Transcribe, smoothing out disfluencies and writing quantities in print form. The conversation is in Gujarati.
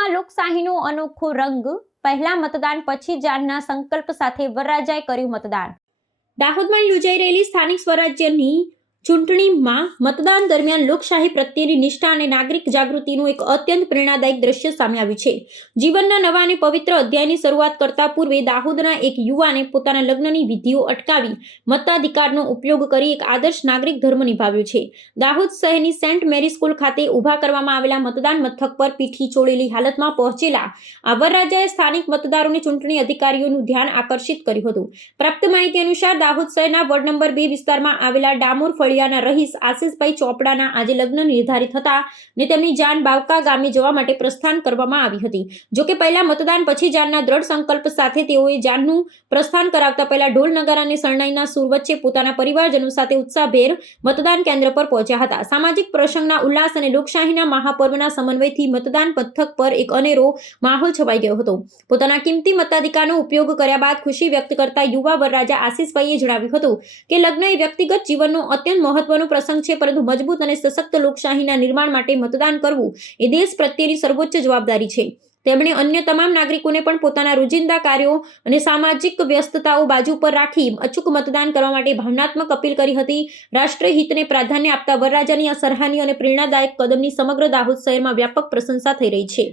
દાહોદમાં લોકશાહીનો અનોખો રંગ, પહેલા મતદાન પછી જાનના સંકલ્પ સાથે વરરાજાએ કર્યું મતદાન। દાહોદમાં યોજાઈ રહેલી સ્થાનિક સ્વરાજ્યની ચૂંટણીમાં મતદાન દરમિયાન લોકશાહી પ્રત્યેની નિષ્ઠા અને નાગરિક જાગૃતિનું એક અત્યંત પ્રેરણાદાયક દ્રશ્ય સામે આવ્યું છે। જીવનના નવા અને પવિત્ર અધ્યાયની શરૂઆત કરતા પૂર્વે દાહોદના એક યુવાને પોતાના લગ્નની વિધિઓ અટકાવી મતાધિકારનો ઉપયોગ કરી એક આદર્શ નાગરિક ધર્મ નિભાવ્યો છે। દાહોદ શહેરની સેન્ટ મેરી સ્કૂલ ખાતે ઊભા કરવામાં આવેલા મતદાન મથક પર પીઠી ચોળેલી હાલતમાં પહોંચેલા આ વરરાજાએ સ્થાનિક મતદારોને ચૂંટણી અધિકારીઓનું ધ્યાન આકર્ષિત કર્યું હતું। પ્રાપ્ત માહિતી અનુસાર દાહોદ શહેરના વોર્ડ નંબર 2 વિસ્તારમાં આવેલા ડામોર ફળિયાના રહીશ આશિષભાઈ ચોપડાના આજે લગ્ન નિર્ધારિત હતા ને તેમની જાન બાવકા ગામે જવા માટે પ્રસ્થાન કરવામાં આવી હતી। જોકે પહેલા મતદાન પછી જાનના દ્રઢ સંકલ્પ સાથે તેઓએ જાનનું પ્રસ્થાન કરાવતા પહેલા ઢોલ નગારા અને શરણાઈના સૂર વચ્ચે પોતાના પરિવારજનો સાથે ઉત્સાહભેર મતદાન કેન્દ્ર પર પહોંચ્યા હતા। સામાજિક પ્રસંગના ઉલ્લાસ અને લોકશાહીના મહાપર્વના સમન્વયથી મતદાન મથક પર એક અનેરો માહોલ છવાઈ ગયો હતો। પોતાના કિંમતી મતાધિકારનો ઉપયોગ કર્યા બાદ ખુશી વ્યક્ત કરતા યુવા વરરાજા આશિષભાઈએ જણાવ્યું હતું કે લગ્ન એ વ્યક્તિગત જીવનનો અત્યંત મહત્વનો પ્રસંગ છે, પરંતુ મજબૂત અને સશક્ત લોકશાહીના નિર્માણ માટે મતદાન કરવું એ દેશ પ્રત્યેની સર્વોચ્ચ જવાબદારી છે। તેમણે અન્ય તમામ નાગરિકોને પણ પોતાના રોજિંદા કાર્યો અને સામાજિક વ્યસ્તતાઓ બાજુ પર રાખી અચૂક મતદાન કરવા માટે ભાવનાત્મક અપીલ કરી હતી। રાષ્ટ્રીય હિતને પ્રાધાન્ય આપતા વરરાજાની આ સરાહનીય અને પ્રેરણાદાયક કદમની સમગ્ર દાહોદ શહેરમાં વ્યાપક પ્રશંસા થઈ રહી છે।